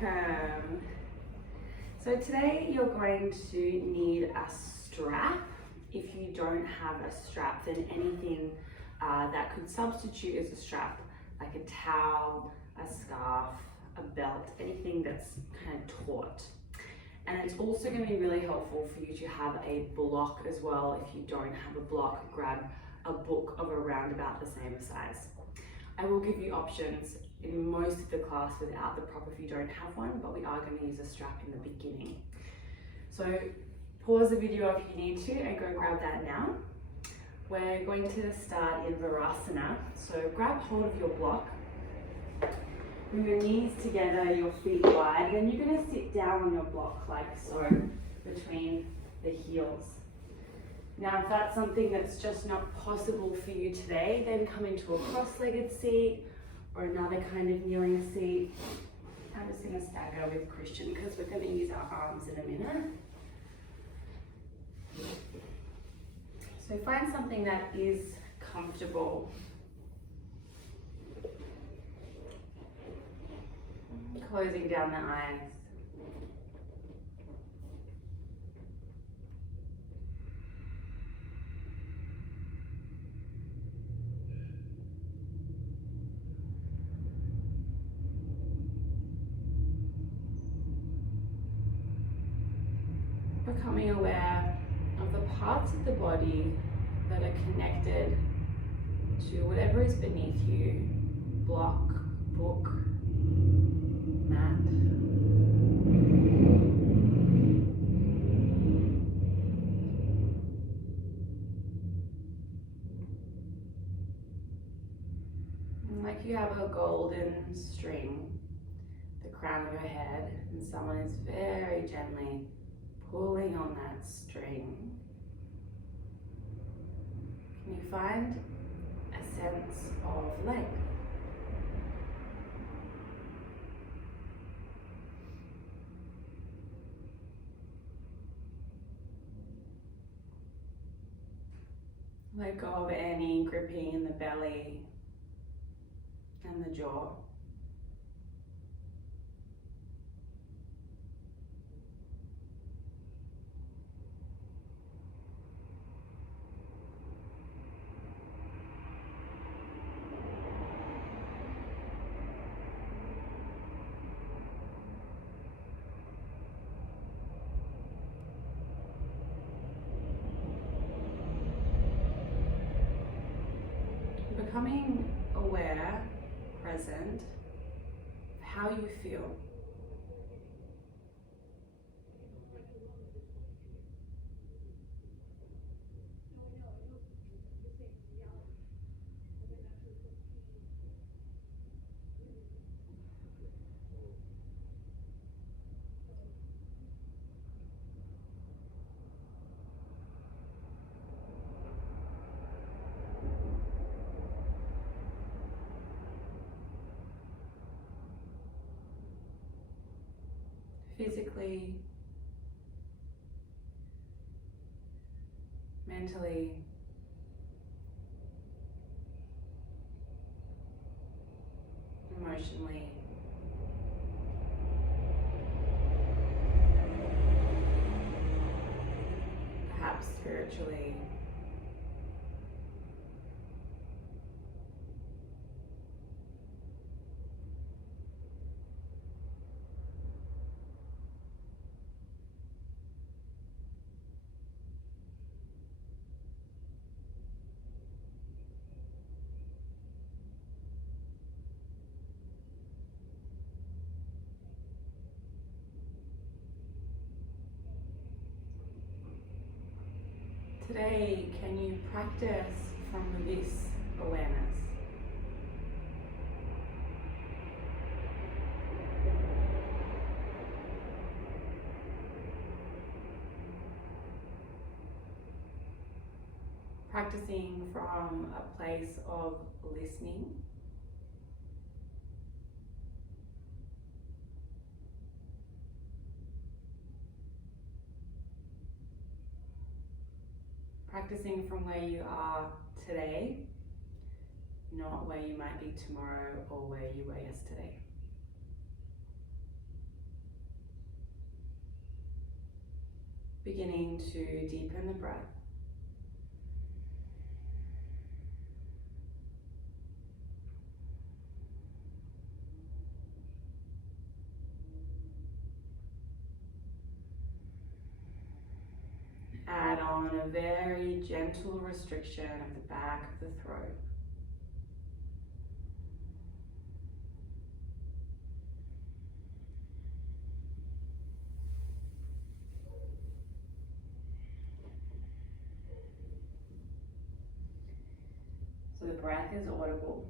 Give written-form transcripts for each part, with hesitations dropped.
welcome. So today you're going to need a strap. If you don't have a strap, then anything that could substitute as a strap, like a towel, a scarf, a belt, anything that's kind of taut. And it's also going to be really helpful for you to have a block as well. If you don't have a block, grab a book of around about the same size. I will give you options in most of the class without the prop if you don't have one, but we are going to use a strap in the beginning. So pause the video if you need to and go grab that now. We're going to start in Varasana. So grab hold of your block. Bring your knees together, your feet wide, then you're going to sit down on your block like so, between the heels. Now if that's something that's just not possible for you today, then come into a cross-legged seat or another kind of kneeling seat. I'm just going to stagger with Christian because we're going to use our arms in a minute. So find something that is comfortable. Closing down the eyes. Becoming aware of the parts of the body that are connected to whatever is beneath you, block, book, mat. And like you have a golden string, the crown of your head, and someone is very gently pulling on that string. Can you find a sense of length? Let go of any gripping in the belly and the jaw. Becoming aware, present, of how you feel. Physically, mentally, emotionally, perhaps spiritually. Today, can you practice from this awareness? Practicing from a place of listening. Practicing from where you are today, not where you might be tomorrow or where you were yesterday. beginning to deepen the breath. Add on a very gentle restriction of the back of the throat. So the breath is audible.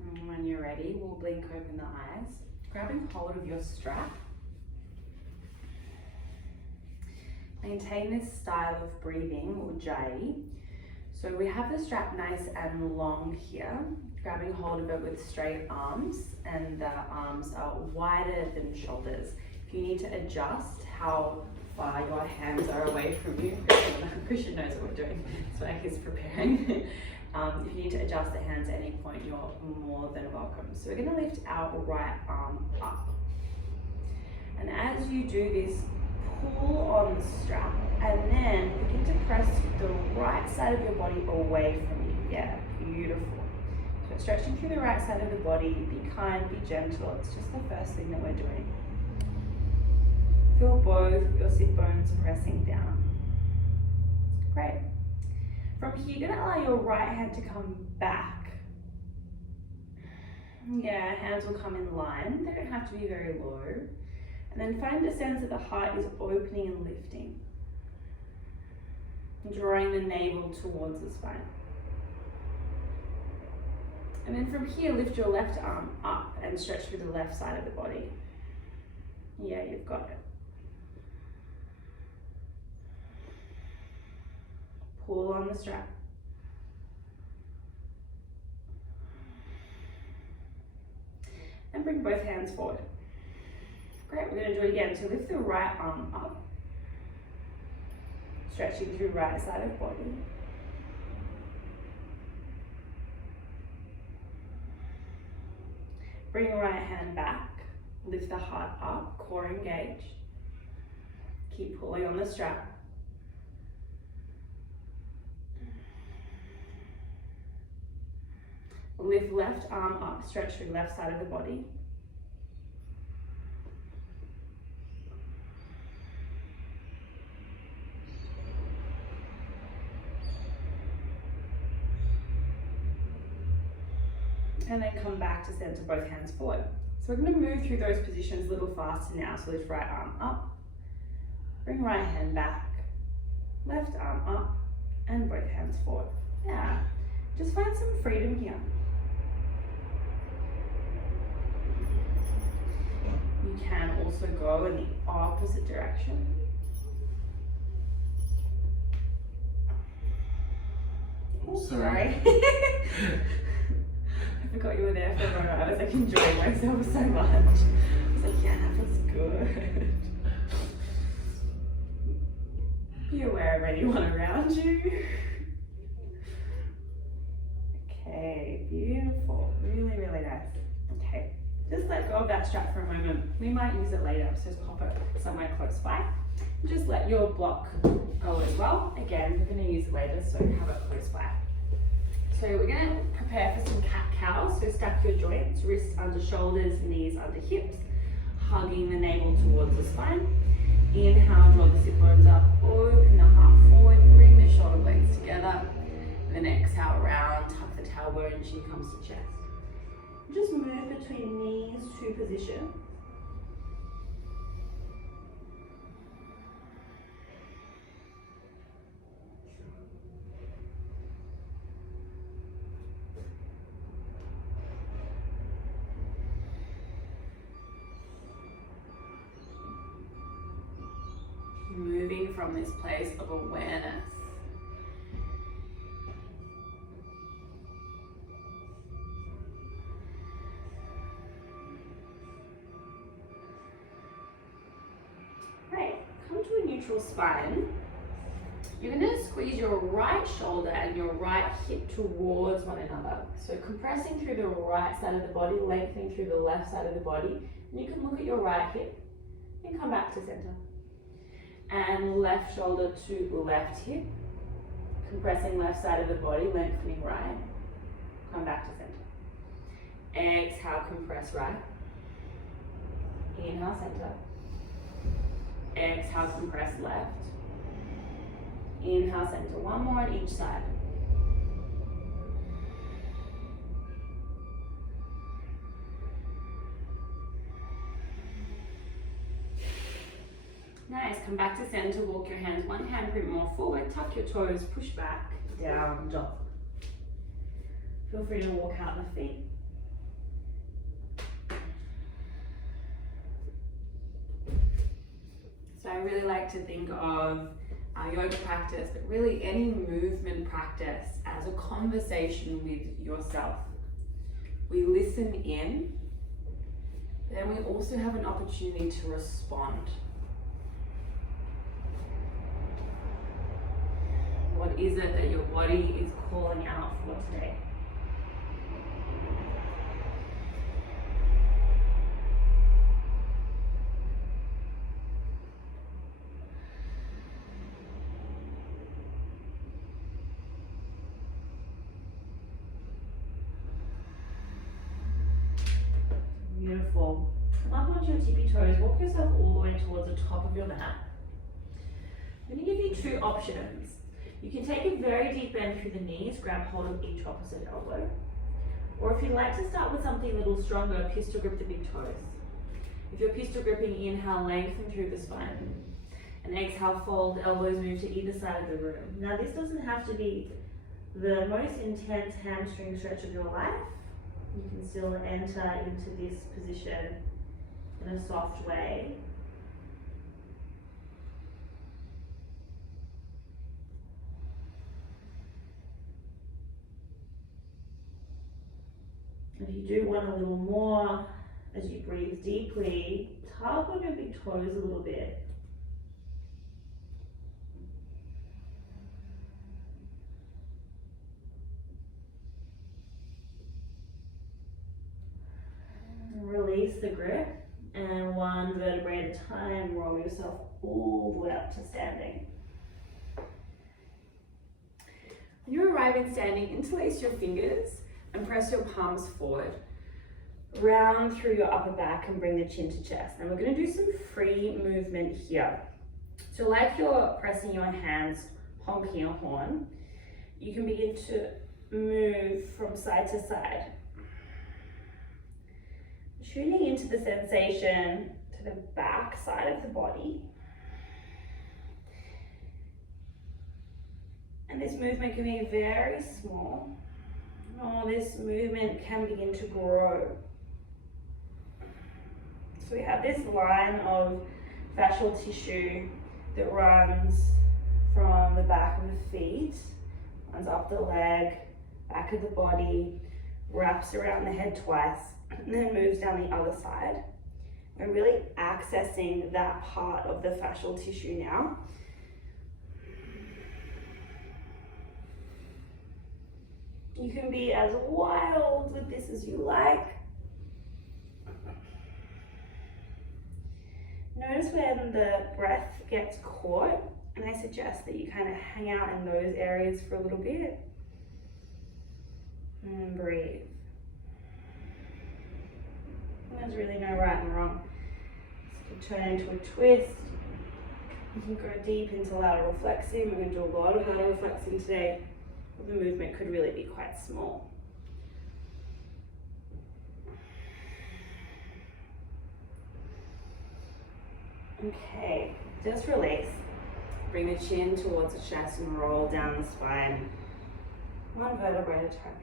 And when you're ready, we'll blink open the eyes, grabbing hold of your strap. Maintain this style of breathing, or J. So we have the strap nice and long here, grabbing hold of it with straight arms, and the arms are wider than shoulders. If you need to adjust how far your hands are away from you, Christian knows what we're doing, so he's preparing. If you need to adjust the hands at any point, you're more than welcome. So we're going to lift our right arm up. And as you do this, pull on the strap and then begin to press the right side of your body away from you. Yeah, beautiful. So stretching through the right side of the body, be kind, be gentle. It's just the first thing that we're doing. Feel both your sit bones pressing down. Great. From here, you're going to allow your right hand to come back. Yeah, hands will come in line. They don't have to be very low. And then find a sense that the heart is opening and lifting. Drawing the navel towards the spine. And then from here, lift your left arm up and stretch through the left side of the body. Yeah, you've got it. Pull on the strap. And bring both hands forward. Great, we're going to do it again. So lift the right arm up. Stretching through right side of body. Bring right hand back. Lift the heart up, core engaged. Keep pulling on the strap. Lift left arm up, stretch through left side of the body. And then come back to center, both hands forward. So we're going to move through those positions a little faster now. So lift right arm up, bring right hand back, left arm up, and both hands forward. Yeah, just find some freedom here. You can also go in the opposite direction. Oh, sorry. I forgot you were there for a moment. I was like enjoying myself so much. I was like, yeah, that feels good. Be aware of anyone around you. Okay, beautiful. Really, really nice. Okay, just let go of that strap for a moment. We might use it later, so just pop it somewhere close by. Just let your block go as well. Again, we're going to use it later, so have it close by. So we're going to prepare for some cat-cow. So stack your joints, wrists under shoulders, knees under hips, hugging the navel towards the spine. Inhale, draw the sit bones up, open the heart forward, bring the shoulder blades together. Then exhale, round, tuck the tailbone, chin comes to chest. Just move between knees to position. Moving from this place of awareness. Right, come to a neutral spine. You're going to squeeze your right shoulder and your right hip towards one another. So compressing through the right side of the body, lengthening through the left side of the body. And you can look at your right hip and come back to center. And left shoulder to left hip. Compressing left side of the body, lengthening right. Come back to center. Exhale, compress right. Inhale, center. Exhale, compress left. Inhale, center. One more on each side. Nice. Come back to center. Walk your hands one handprint more forward. Tuck your toes. Push back. Down dog. Feel free to walk out the feet. So I really like to think of our yoga practice, but really any movement practice, as a conversation with yourself. We listen in, but then we also have an opportunity to respond. What is it that your body is calling out for today? Beautiful. Come up onto your tippy toes. Walk yourself all the way towards the top of your mat. I'm going to give you two options. You can take a very deep bend through the knees, grab hold of each opposite elbow. Or if you'd like to start with something a little stronger, pistol grip the big toes. If you're pistol gripping, inhale, lengthen through the spine. And exhale, fold, elbows move to either side of the room. Now this doesn't have to be the most intense hamstring stretch of your life. You can still enter into this position in a soft way. If you do want a little more, as you breathe deeply, tug on your big toes a little bit. Release the grip, and one vertebrae at a time, roll yourself all the way up to standing. When you arrive in standing, interlace your fingers and press your palms forward. Round through your upper back and bring the chin to chest. And we're going to do some free movement here. So like you're pressing your hands, honking your horn, you can begin to move from side to side. Tuning into the sensation to the back side of the body. And this movement can be very small, or this movement can begin to grow. So we have this line of fascial tissue that runs from the back of the feet, runs up the leg, back of the body, wraps around the head twice, and then moves down the other side. We're really accessing that part of the fascial tissue now. You can be as wild with this as you like. Notice when the breath gets caught, and I suggest that you kind of hang out in those areas for a little bit. And breathe. There's really no right and wrong. This can turn into a twist. You can go deep into lateral flexing. We're going to do a lot of lateral flexing today. The movement could really be quite small. Okay, just release. Bring the chin towards the chest and roll down the spine. One vertebrae at a time.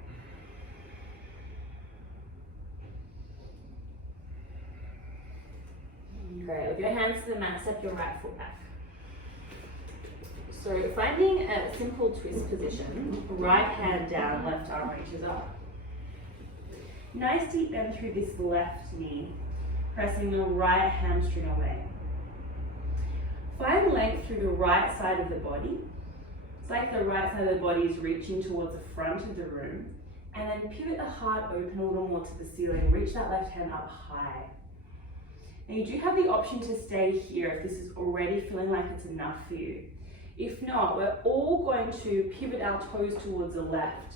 Great, with your hands to the mat, step your right foot back. So finding a simple twist position, right hand down, left arm reaches up. Nice deep bend through this left knee, pressing the right hamstring away. Find length through the right side of the body, It's like the right side of the body is reaching towards the front of the room, and then pivot the heart open a little more to the ceiling. Reach that left hand up high. Now you do have the option to stay here if this is already feeling like it's enough for you. If not, we're all going to pivot our toes towards the left.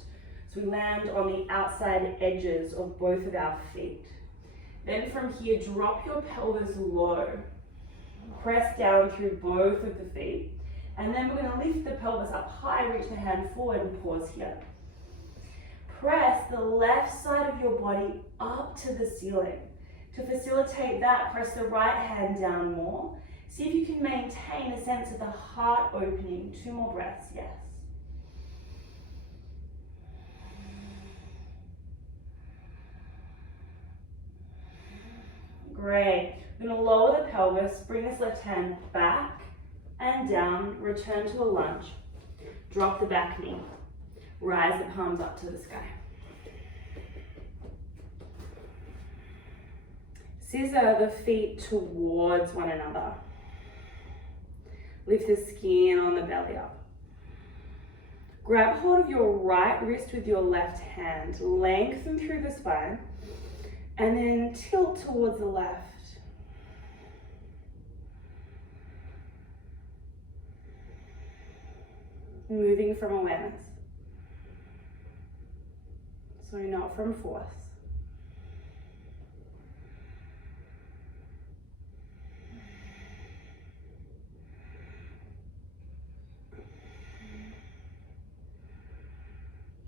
So we land on the outside edges of both of our feet. Then from here, drop your pelvis low. Press down through both of the feet. And then we're going to lift the pelvis up high, reach the hand forward and pause here. Press the left side of your body up to the ceiling. To facilitate that, press the right hand down more. See if you can maintain a sense of the heart opening. 2 more breaths, yes. Great. We're going to lower the pelvis, bring this left hand back and down, return to a lunge. Drop the back knee. Rise the palms up to the sky. Scissor the feet towards one another. Lift the skin on the belly up. Grab hold of your right wrist with your left hand. Lengthen through the spine. And then tilt towards the left. Moving from awareness. So not from force.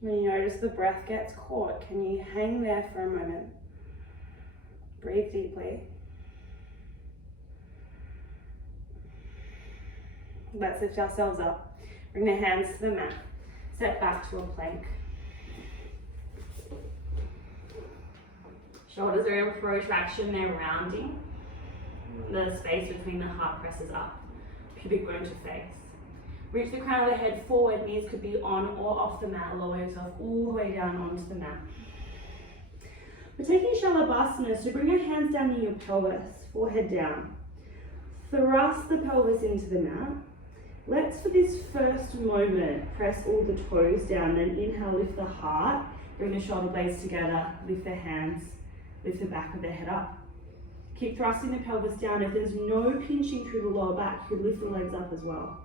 When you notice the breath gets caught, can you hang there for a moment? Breathe deeply. Let's lift ourselves up. Bring the hands to the mat. Step back to a plank. Shoulders are in protraction, they're rounding. The space between the heart presses up. Pubic bone to face. Reach the crown of the head forward, knees could be on or off the mat. Lower yourself all the way down onto the mat. We're taking Shavasana, so bring your hands down near your pelvis, forehead down. Thrust the pelvis into the mat. Let's, for this first moment, press all the toes down, then inhale, lift the heart, bring the shoulder blades together, lift the hands, lift the back of the head up. Keep thrusting the pelvis down. If there's no pinching through the lower back, you could lift the legs up as well.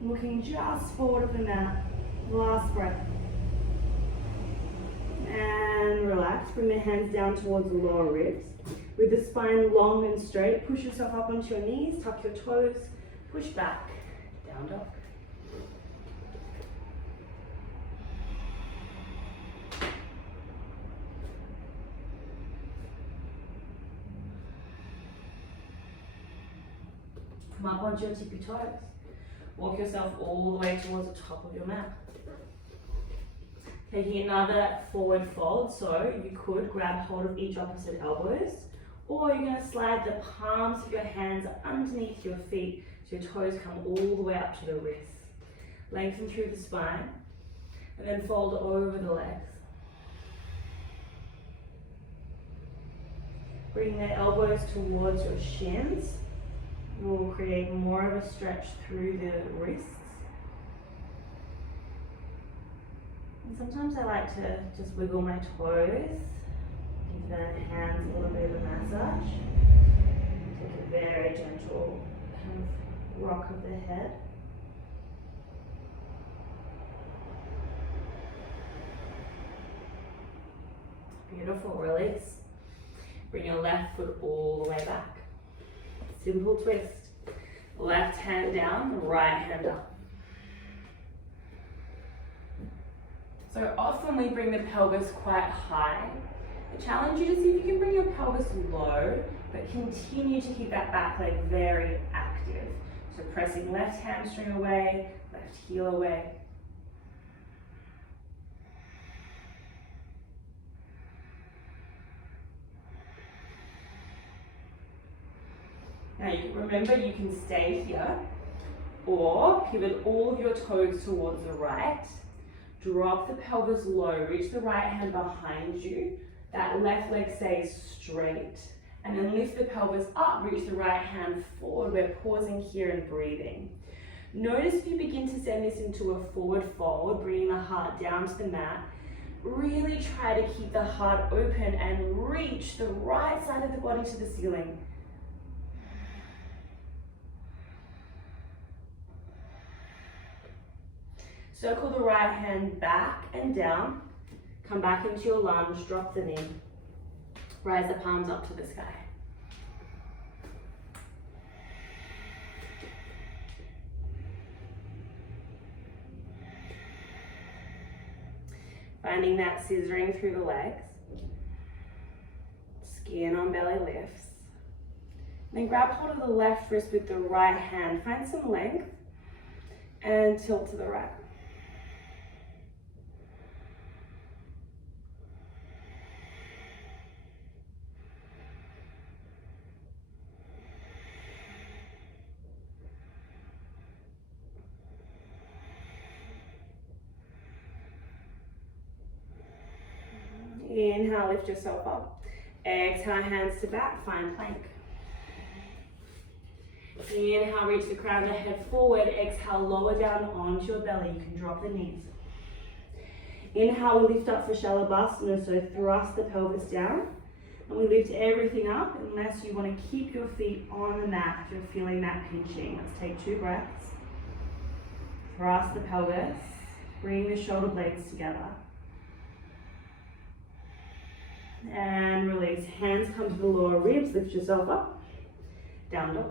Looking just forward of the mat. Last breath. And relax. Bring the hands down towards the lower ribs. With the spine long and straight, push yourself up onto your knees, tuck your toes, push back, down dog. Come up onto your tippy toes. Walk yourself all the way towards the top of your mat. Taking another forward fold, so you could grab hold of each opposite elbows, or you're going to slide the palms of your hands underneath your feet so your toes come all the way up to the wrists. Lengthen through the spine, and then fold over the legs. Bring the elbows towards your shins. We'll create more of a stretch through the wrists. And sometimes I like to just wiggle my toes, give the hands a little bit of a massage. Take a very gentle kind of rock of the head. Beautiful, release. Bring your left foot all the way back. Simple twist. Left hand down, right hand up. So often we bring the pelvis quite high. I challenge you to see if you can bring your pelvis low, but continue to keep that back leg very active. So pressing left hamstring away, left heel away. Now remember, you can stay here or pivot all of your toes towards the right. Drop the pelvis low, reach the right hand behind you. That left leg stays straight. And then lift the pelvis up, reach the right hand forward. We're pausing here and breathing. Notice if you begin to send this into a forward fold, bringing the heart down to the mat. Really try to keep the heart open and reach the right side of the body to the ceiling. Circle the right hand back and down. Come back into your lunge, drop the knee. Rise the palms up to the sky. Finding that scissoring through the legs. Skin on belly lifts. Then grab hold of the left wrist with the right hand. Find some length and tilt to the right. Inhale, lift yourself up. Exhale, hands to back, find plank. Inhale, reach the crown of the head forward. Exhale, lower down onto your belly. You can drop the knees. Inhale, we lift up for Shavasana, so thrust the pelvis down. And we lift everything up unless you want to keep your feet on the mat if you're feeling that pinching. Let's take 2 breaths. Thrust the pelvis. Bring the shoulder blades together. And release. Hands come to the lower ribs. Lift yourself up. Down dog.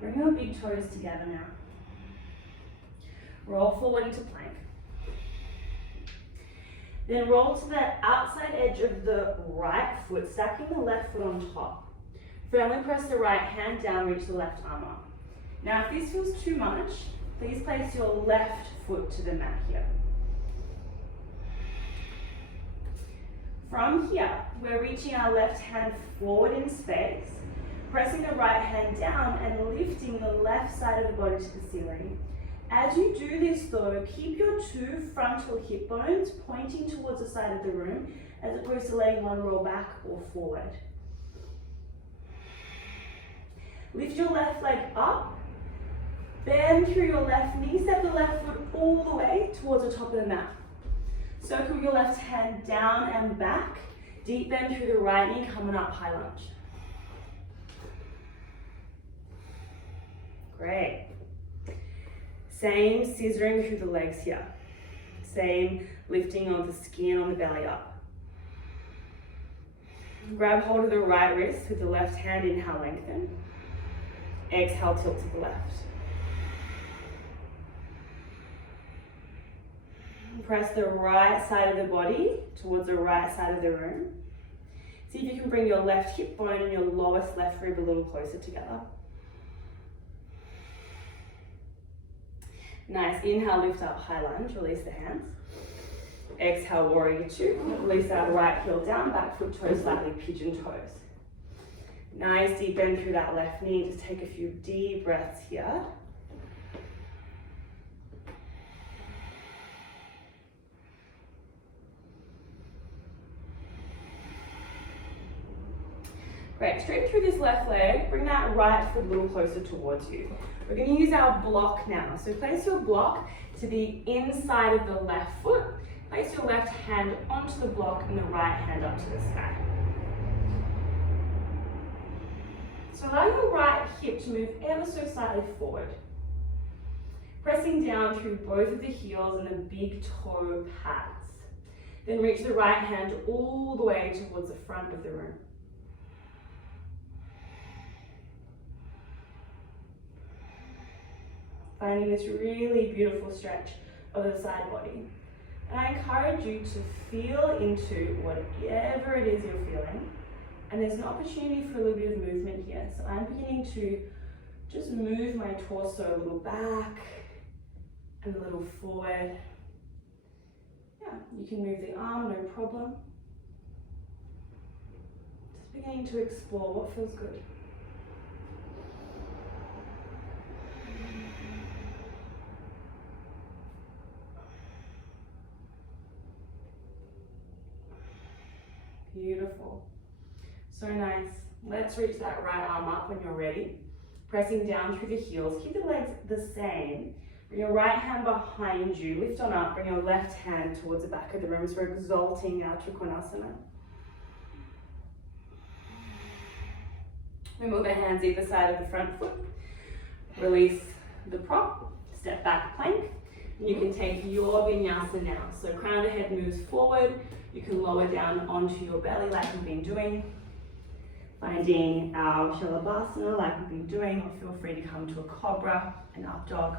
Bring your big toes together now. Roll forward into plank. Then roll to the outside edge of the right foot, stacking the left foot on top. Firmly press the right hand down, reach the left arm up. Now if this feels too much, please place your left foot to the mat here. From here, we're reaching our left hand forward in space, pressing the right hand down and lifting the left side of the body to the ceiling. As you do this though, keep your 2 frontal hip bones pointing towards the side of the room as opposed to letting one roll back or forward. Lift your left leg up, bend through your left knee, step the left foot all the way towards the top of the mat. Circle your left hand down and back, deep bend through the right knee, coming up, high lunge. Great. Same scissoring through the legs here. Same lifting of the skin on the belly up. Grab hold of the right wrist with the left hand, inhale, lengthen. Exhale, tilt to the left. Press the right side of the body towards the right side of the room. See if you can bring your left hip bone and your lowest left rib a little closer together. Nice. Inhale, lift up, high lunge, release the hands. Exhale, warrior 2. Release our right heel down, back foot toes slightly pigeon toes. Nice deep bend through that left knee. Just take a few deep breaths here. Great, straight through this left leg, bring that right foot a little closer towards you. We're going to use our block now. So place your block to the inside of the left foot. Place your left hand onto the block and the right hand up to the sky. So allow your right hip to move ever so slightly forward. Pressing down through both of the heels and the big toe pads. Then reach the right hand all the way towards the front of the room. Finding this really beautiful stretch of the side body. And I encourage you to feel into whatever it is you're feeling. And there's an opportunity for a little bit of movement here. So I'm beginning to just move my torso a little back and a little forward. Yeah, you can move the arm, no problem. Just beginning to explore what feels good. Beautiful. So nice. Let's reach that right arm up when you're ready. Pressing down through the heels. Keep the legs the same. Bring your right hand behind you. Lift on up. Bring your left hand towards the back of the room as we're exalting our Trikonasana. We move the hands either side of the front foot. Release the prop. Step back plank. You can take your vinyasa now. So crown of head moves forward. You can lower down onto your belly like we've been doing. Finding our Shavasana like we've been doing, or feel free to come to a cobra, an up dog.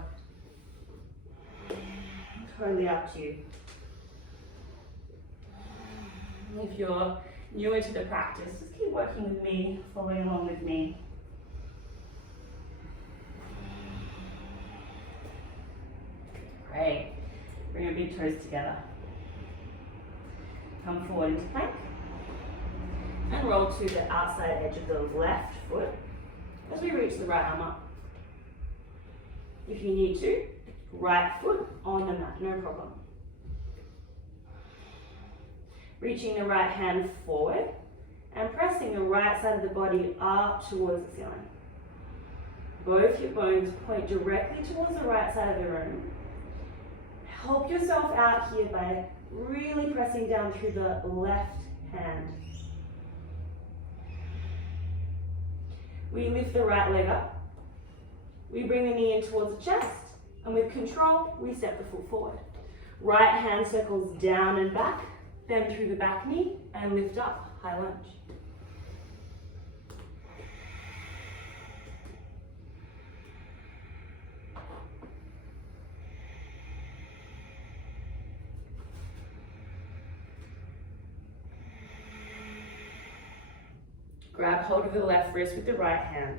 Totally up to you. If you're newer to the practice, just keep working with me, following along with me. Great. Bring your big toes together. Come forward into plank. And roll to the outside edge of the left foot as we reach the right arm up. If you need to, right foot on the mat, no problem. Reaching the right hand forward and pressing the right side of the body up towards the ceiling. Both your bones point directly towards the right side of the room. Help yourself out here by really pressing down through the left hand. We lift the right leg up. We bring the knee in towards the chest. And with control, we step the foot forward. Right hand circles down and back. Bend through the back knee and lift up, high lunge. Grab hold of the left wrist with the right hand.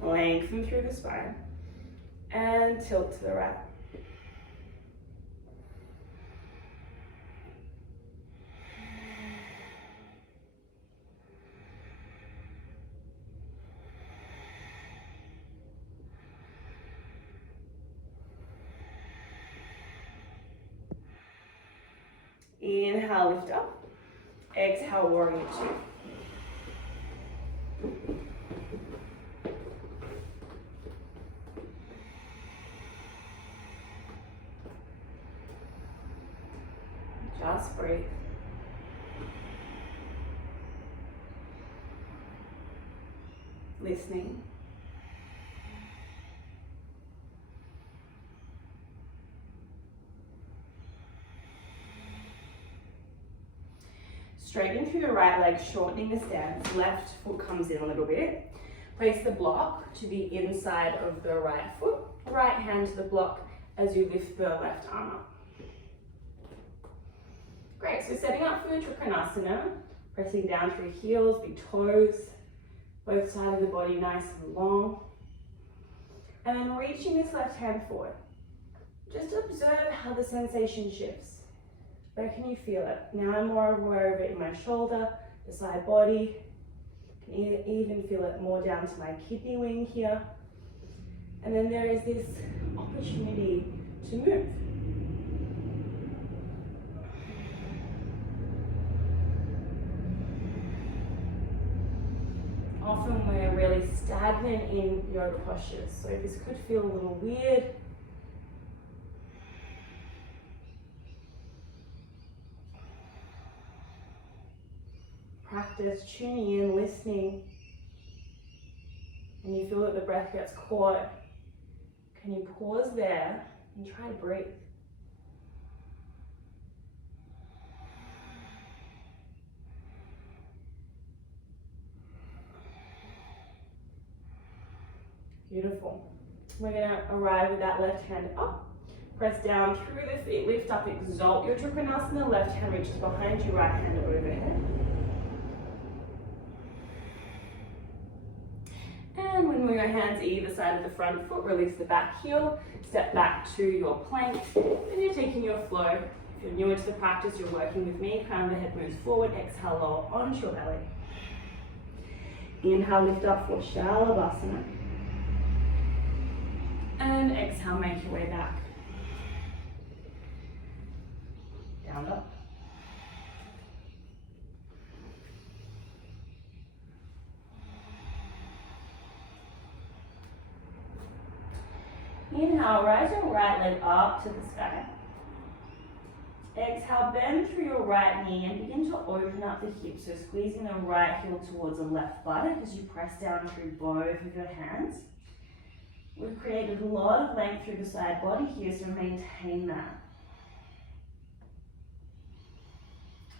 Lengthen through the spine and tilt to the right. Inhale, lift up. Exhale, warrior two. Just breathe. Listening. Straighten through the right leg, shortening the stance. Left foot comes in a little bit. Place the block to the inside of the right foot. Right hand to the block as you lift the left arm up. Great, so setting up for your Trikonasana, pressing down through heels, big toes, both sides of the body nice and long. And then reaching this left hand forward. Just observe how the sensation shifts. Where can you feel it? Now I'm more aware of it in my shoulder, the side body. Can even feel it more down to my kidney wing here. And then there is this opportunity to move. Often we're really stagnant in yoga postures, so this could feel a little weird. Practice tuning in, listening, and you feel that the breath gets caught. Can you pause there and try to breathe? Beautiful. We're going to arrive with that left hand up. Press down through the feet, lift up, exalt your Trikonasana. Left hand reaches behind you, right hand overhead. And when your hands either side of the front foot, release the back heel, step back to your plank, and you're taking your flow. If you're newer to the practice, you're working with me. Crown of the head moves forward, exhale, lower onto your belly. Inhale, lift up for Shavasana. And exhale, make your way back. Down up. Inhale, rise your right leg up to the sky. Exhale, bend through your right knee and begin to open up the hips. So squeezing the right heel towards the left buttock as you press down through both of your hands. We've created a lot of length through the side body here, so maintain that.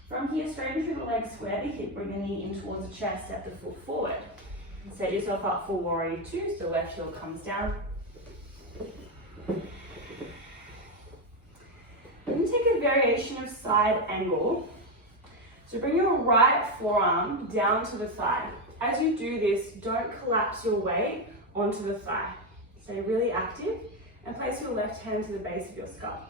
From here, straighten through the legs, square the hip, bring the knee in towards the chest, step the foot forward. And set yourself up for warrior two, so left heel comes down. Then take a variation of side angle. So bring your right forearm down to the thigh. As you do this, don't collapse your weight onto the thigh. Stay really active and place your left hand to the base of your skull.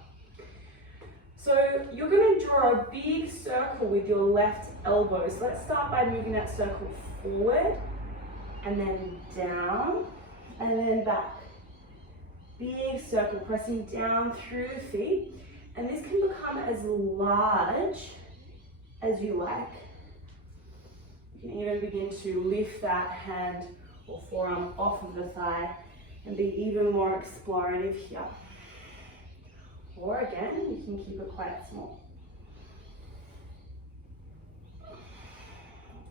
So you're going to draw a big circle with your left elbow. So let's start by moving that circle forward and then down and then back. Big circle, pressing down through the feet. And this can become as large as you like. You can even begin to lift that hand or forearm off of the thigh and be even more explorative here. Or again, you can keep it quite small.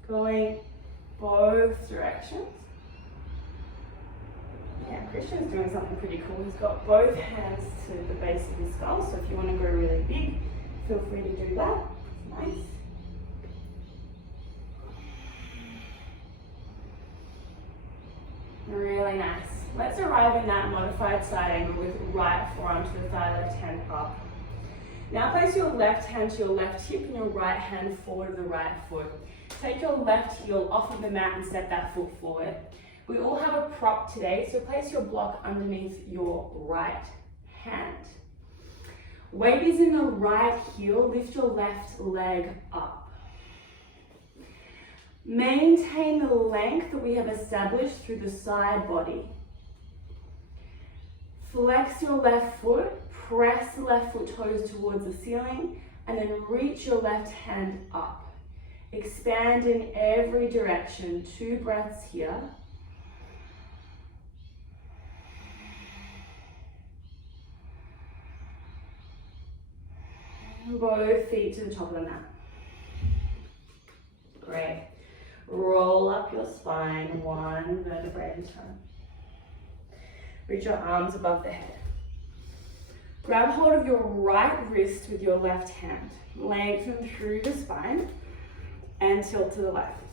Going both directions. Yeah, Christian's doing something pretty cool. He's got both hands to the base of his skull, so if you want to go really big, feel free to do that. Nice. Really nice. Let's arrive in that modified side angle with right forearm to the thigh, left hand up. Now place your left hand to your left hip and your right hand forward of the right foot. Take your left heel off of the mat and step that foot forward. We all have a prop today, so place your block underneath your right hand. Weight is in the right heel, lift your left leg up. Maintain the length that we have established through the side body. Flex your left foot, press the left foot toes towards the ceiling, and then reach your left hand up. Expand in every direction. 2 breaths here. Both feet to the top of the mat. Great. Roll up your spine, 1 vertebrae at a time. Reach your arms above the head. Grab hold of your right wrist with your left hand. Lengthen through the spine and tilt to the left.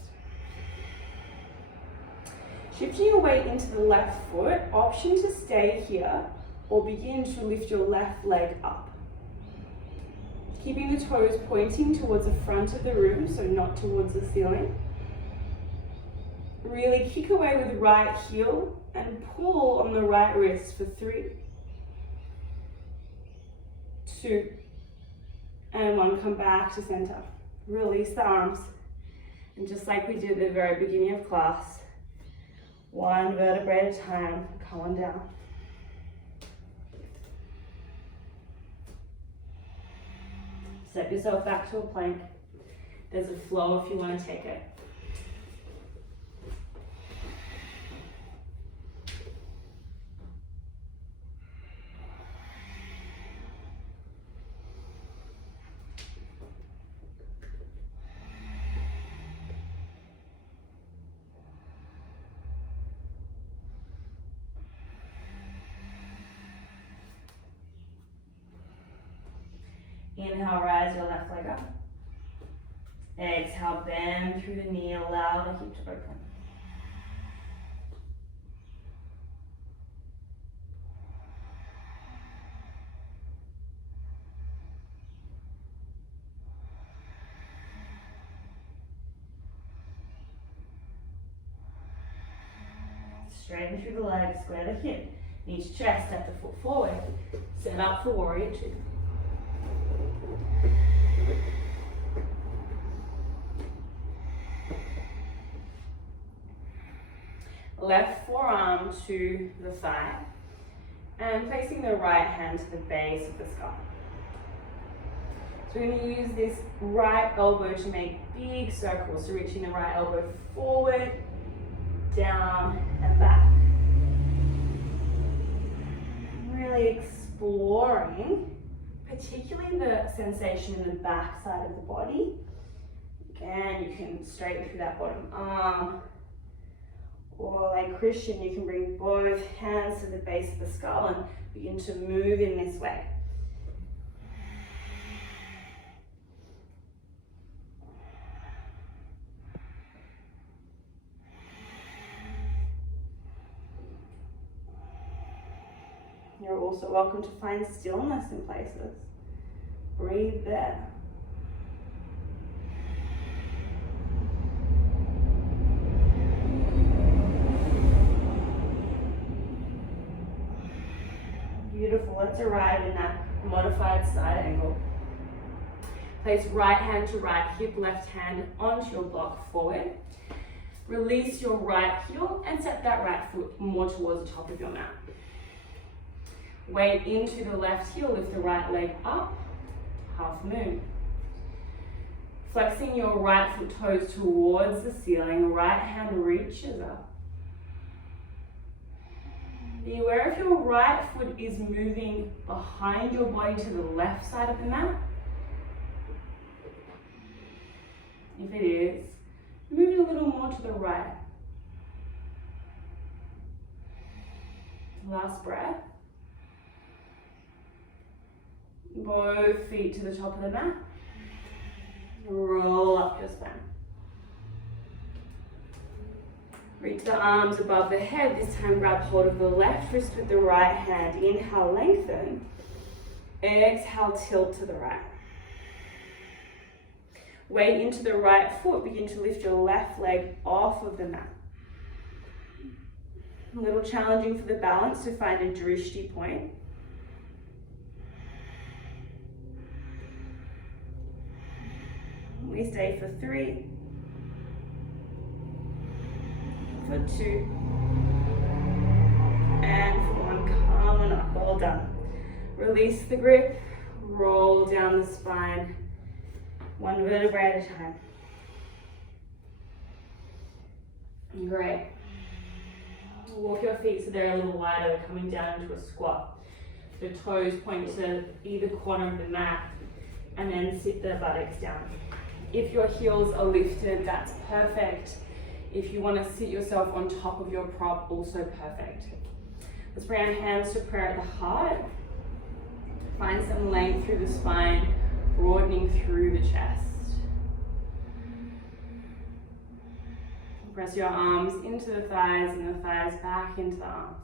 Shifting your weight into the left foot, option to stay here or begin to lift your left leg up. Keeping the toes pointing towards the front of the room, so not towards the ceiling. Really kick away with right heel and pull on the right wrist for 3, 2, and 1. Come back to center. Release the arms. And just like we did at the very beginning of class, 1 vertebrae at a time, come on down. Step yourself back to a plank. There's a flow if you want to take it. Inhale, rise your left leg up. Exhale, bend through the knee, allow the hip to open. Straighten through the legs, square the hip. Knee to chest, step the foot forward. Set up for warrior two. Left forearm to the thigh and placing the right hand to the base of the skull. So we're going to use this right elbow to make big circles. So reaching the right elbow forward, down and back. really exploring, particularly the sensation in the back side of the body. Again, you can straighten through that bottom arm, or like Christian, you can bring both hands to the base of the skull and begin to move in this way. You're also welcome to find stillness in places. Breathe there. Beautiful. Let's arrive in that modified side angle. Place right hand to right hip, left hand onto your block forward. Release your right heel and set that right foot more towards the top of your mat. Weight into the left heel, lift the right leg up, half moon. Flexing your right foot toes towards the ceiling, right hand reaches up. Be aware if your right foot is moving behind your body to the left side of the mat. If it is, move it a little more to the right. Last breath. Both feet to the top of the mat. Roll up your spine. Reach the arms above the head. This time grab hold of the left wrist with the right hand. Inhale, lengthen. Exhale, tilt to the right. Weight into the right foot. Begin to lift your left leg off of the mat. A little challenging for the balance to find a drishti point. We stay for 3, for 2, and for 1. Coming up, well done. Release the grip, roll down the spine, 1 vertebrae at a time. Great. Walk your feet so they're a little wider. We're coming down into a squat. The toes point to either corner of the mat, and then sit the buttocks down. If your heels are lifted, that's perfect. If you want to sit yourself on top of your prop, also perfect. Let's bring our hands to prayer at the heart. Find some length through the spine, broadening through the chest. Press your arms into the thighs and the thighs back into the arms.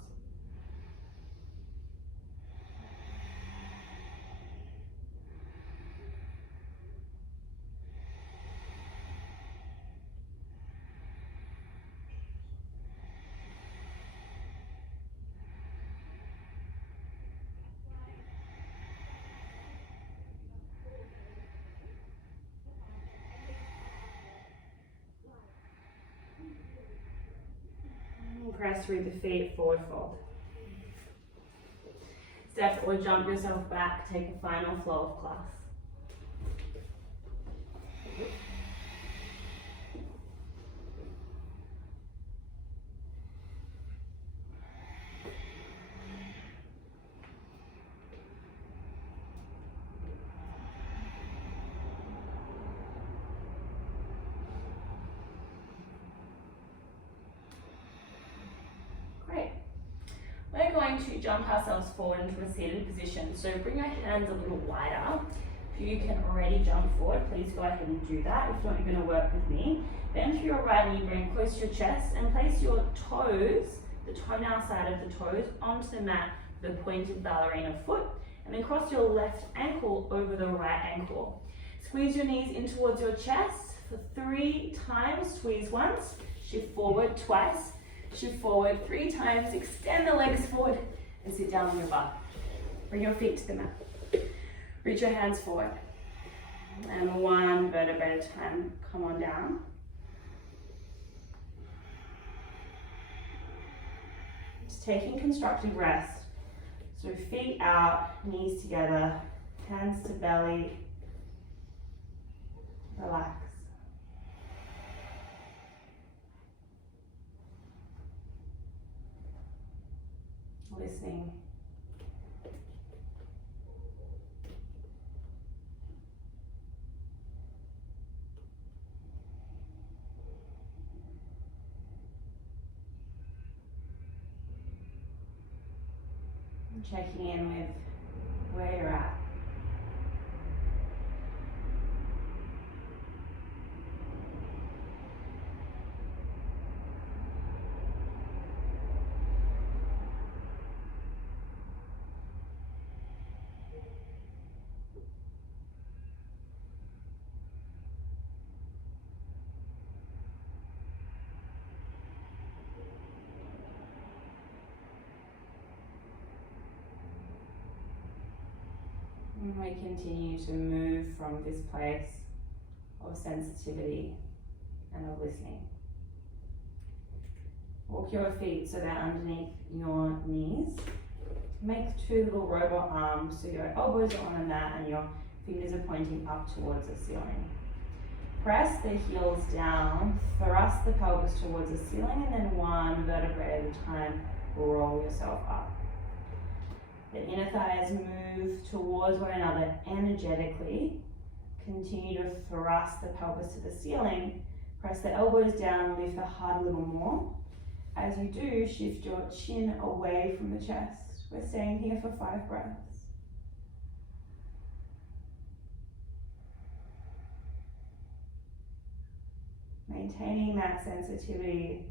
Press through the feet, forward fold. Step or jump yourself back, take a final flow of class. We're going to jump ourselves forward into a seated position. So bring your hands a little wider. If you can already jump forward, please go ahead and do that. If not, you're going to work with me. Bend through your right knee, bring close to your chest, and place your toes, the toenail side of the toes, onto the mat with a pointed ballerina foot. And then cross your left ankle over the right ankle. Squeeze your knees in towards your chest for 3 times. Squeeze once, shift forward twice. Shift forward 3 times, extend the legs forward, and sit down on your butt. Bring your feet to the mat. Reach your hands forward. And 1 vertebrae at a time, come on down. Just taking constructive rest. So feet out, knees together, hands to belly. Relax. Listening checking in with where you're at. And we continue to move from this place of sensitivity and of listening. Walk your feet so they're underneath your knees. Make two little robot arms so your elbows are on the mat and your fingers are pointing up towards the ceiling. Press the heels down, thrust the pelvis towards the ceiling, and then one vertebrae at a time, roll yourself up. The inner thighs move towards one another energetically. Continue to thrust the pelvis to the ceiling. Press the elbows down, lift the heart a little more. As you do, shift your chin away from the chest. We're staying here for 5 breaths. Maintaining that sensitivity.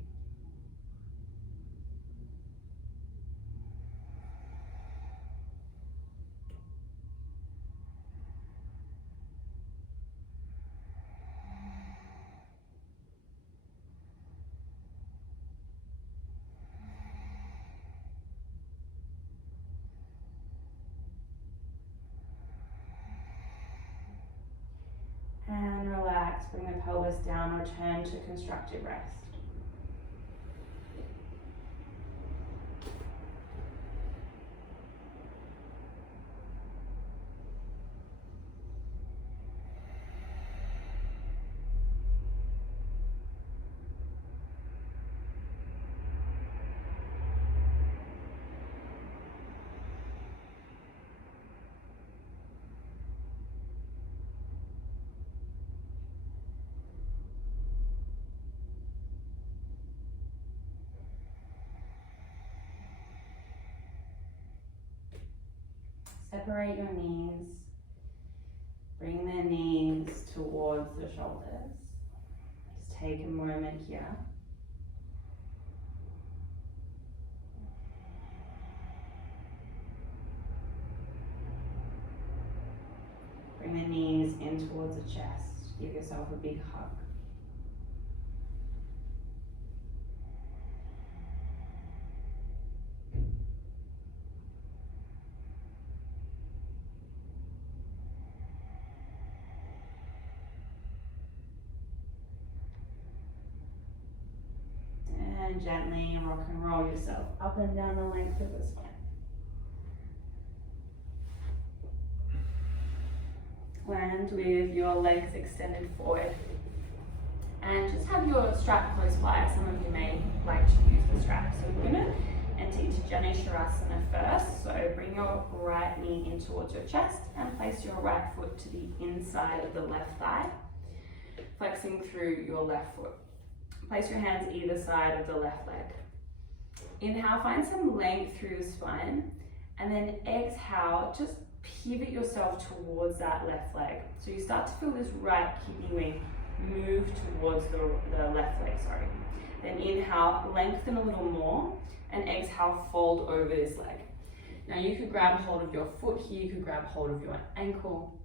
And relax, bring the pelvis down, return to constructive rest. Separate your knees. Bring the knees towards the shoulders. Just take a moment here. Bring the knees in towards the chest. Give yourself a big hug. And gently rock and roll yourself up and down the length of the spine. Land with your legs extended forward. And just have your strap close by. Some of you may like to use the strap. So we're going to enter into Shavasana first. So bring your right knee in towards your chest and place your right foot to the inside of the left thigh, flexing through your left foot. Place your hands either side of the left leg. Inhale, find some length through the spine, and then exhale, just pivot yourself towards that left leg. So you start to feel this right kidney wing move towards the left leg, Then inhale, lengthen a little more, and exhale, fold over this leg. Now you could grab hold of your foot here, you could grab hold of your ankle.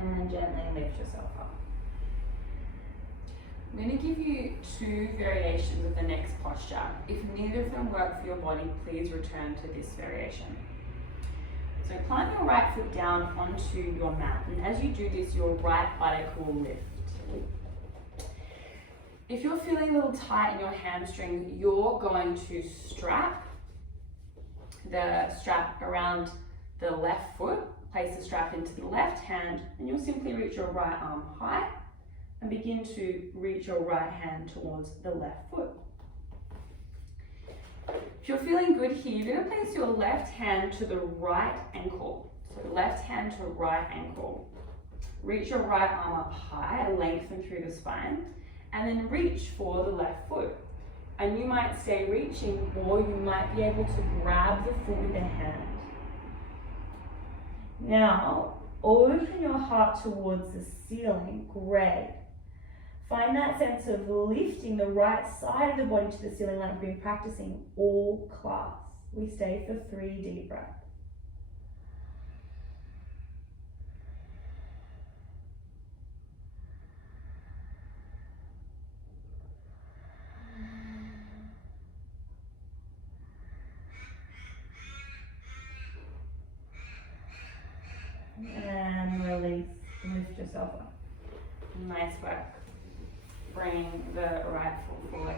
And gently lift yourself up. I'm going to give you 2 variations of the next posture. If neither of them work for your body, please return to this variation. So plant your right foot down onto your mat, and as you do this, your right buttock will lift. If you're feeling a little tight in your hamstring, you're going to strap the strap around the left foot, place the strap into the left hand, and you'll simply reach your right arm high and begin to reach your right hand towards the left foot. If you're feeling good here, you're going to place your left hand to the right ankle. So left hand to right ankle. Reach your right arm up high, lengthen through the spine, and then reach for the left foot. And you might stay reaching, or you might be able to grab the foot with a hand. Now, open your heart towards the ceiling. Great. Find that sense of lifting the right side of the body to the ceiling like we've been practicing all class. We stay for 3 deep breaths. And release, lift yourself up. Nice work. Bring the right foot forward.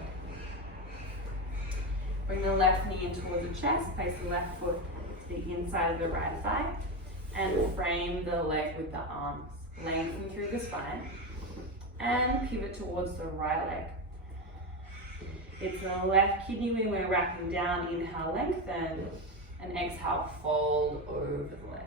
Bring the left knee in towards the chest, place the left foot to the inside of the right thigh, and frame the leg with the arms. Lengthen through the spine, and pivot towards the right leg. It's the left kidney when we're wrapping down. Inhale, lengthen, and exhale, fold over the legs.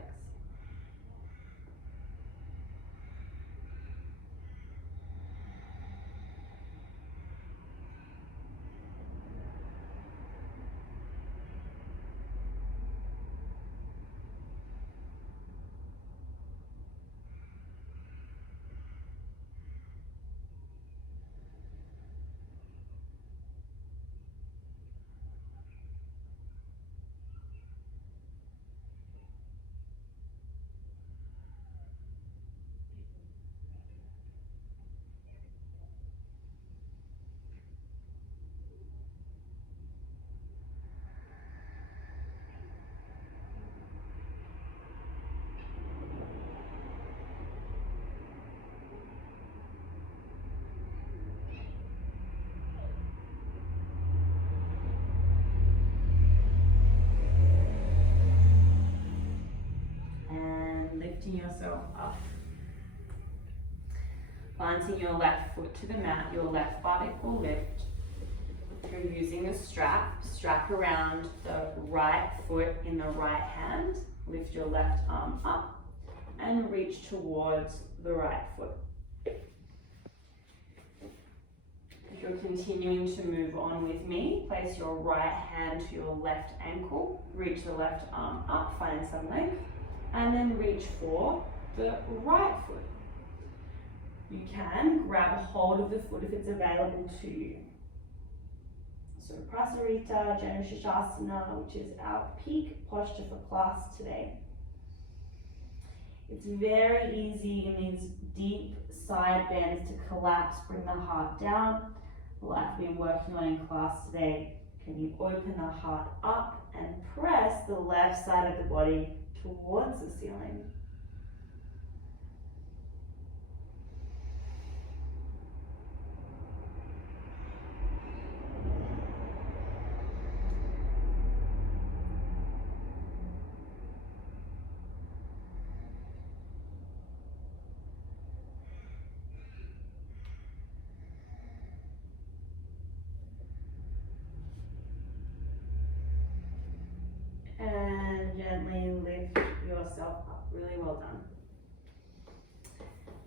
Lifting yourself up. Planting your left foot to the mat, your left buttock will lift. If you're using a strap around the right foot in the right hand. Lift your left arm up and reach towards the right foot. If you're continuing to move on with me, place your right hand to your left ankle, reach the left arm up, find some length, and then reach for the right foot. You can grab hold of the foot if it's available to you. So Prasarita Janu Shashasana, which is our peak posture for class today. It's very easy in these deep side bends to collapse, bring the heart down. Like we've been working on in class today, can you open the heart up and press the left side of the body towards the ceiling? And gently lift yourself up. Really well done.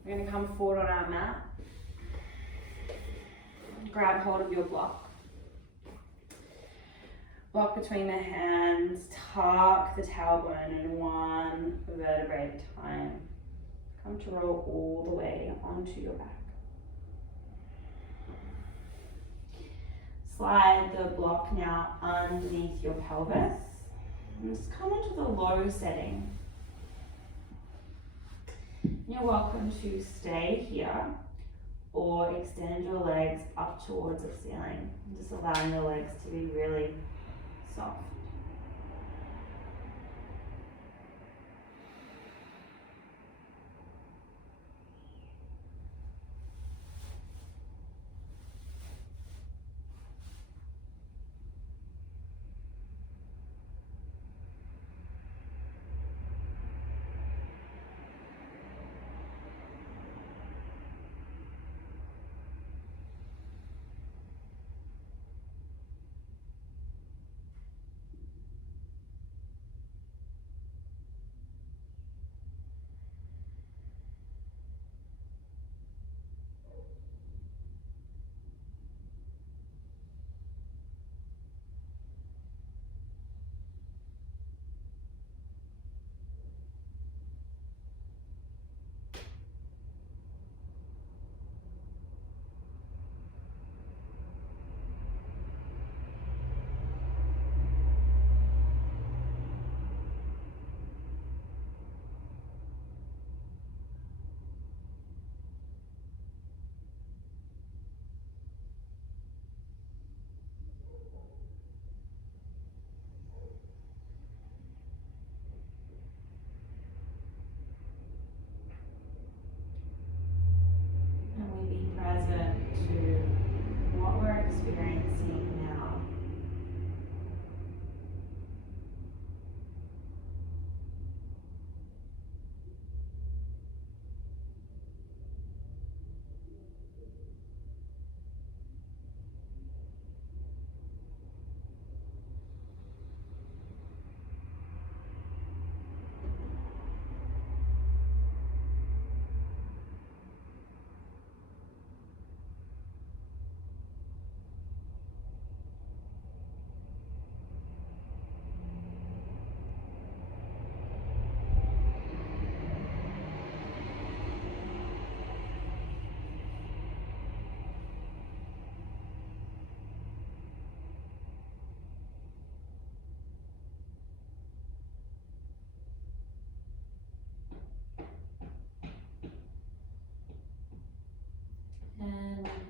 We're going to come forward on our mat. Grab hold of your block. Block between the hands. Tuck the tailbone in one vertebrae at a time. Come to roll all the way onto your back. Slide the block now underneath your pelvis. And just come into the low setting. You're welcome to stay here or extend your legs up towards the ceiling. Just allowing the legs to be really soft.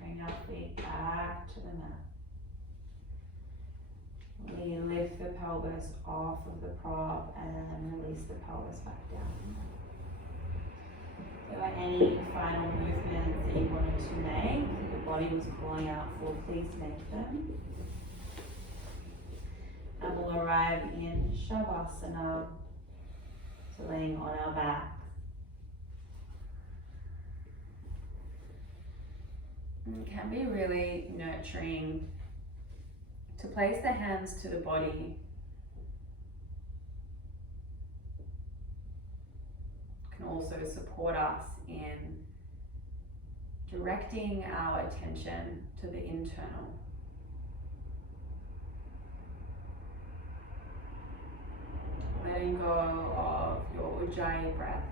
Bring our feet back to the mat. We lift the pelvis off of the prop and release the pelvis back down. If there were any final movements that you wanted to make, that your body was calling out for, please make them. And we'll arrive in Shavasana, so laying on our back. It can be really nurturing to place the hands to the body. It can also support us in directing our attention to the internal. Letting go of your Ujjayi breath.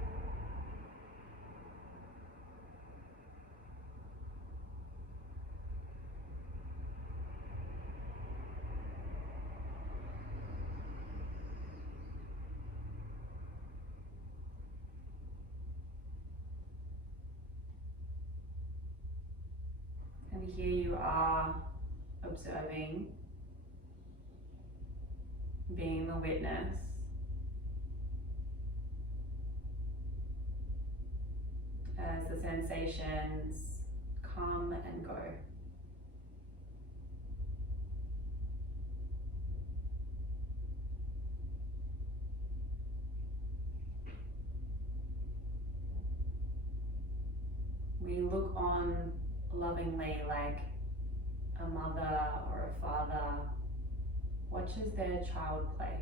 And here you are observing, being the witness. As the sensations come and go. We look on lovingly like a mother or a father watches their child play.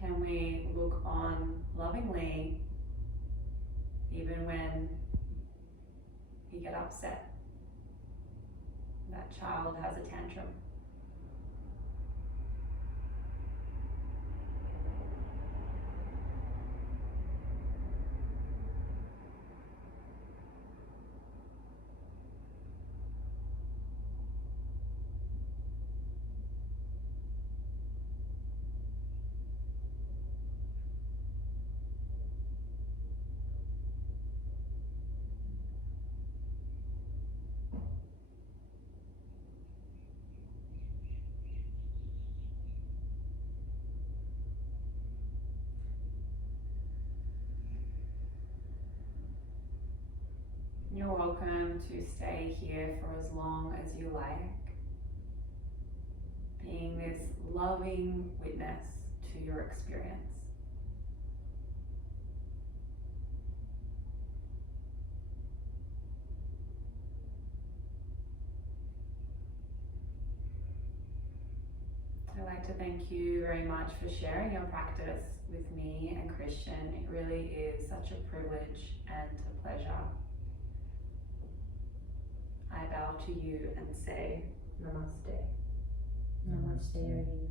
Can we look on lovingly even when you get upset? That child has a tantrum. You're welcome to stay here for as long as you like, being this loving witness to your experience. I'd like to thank you very much for sharing your practice with me and Christian. It really is such a privilege and a pleasure. I bow to you and say, Namaste. Namaste.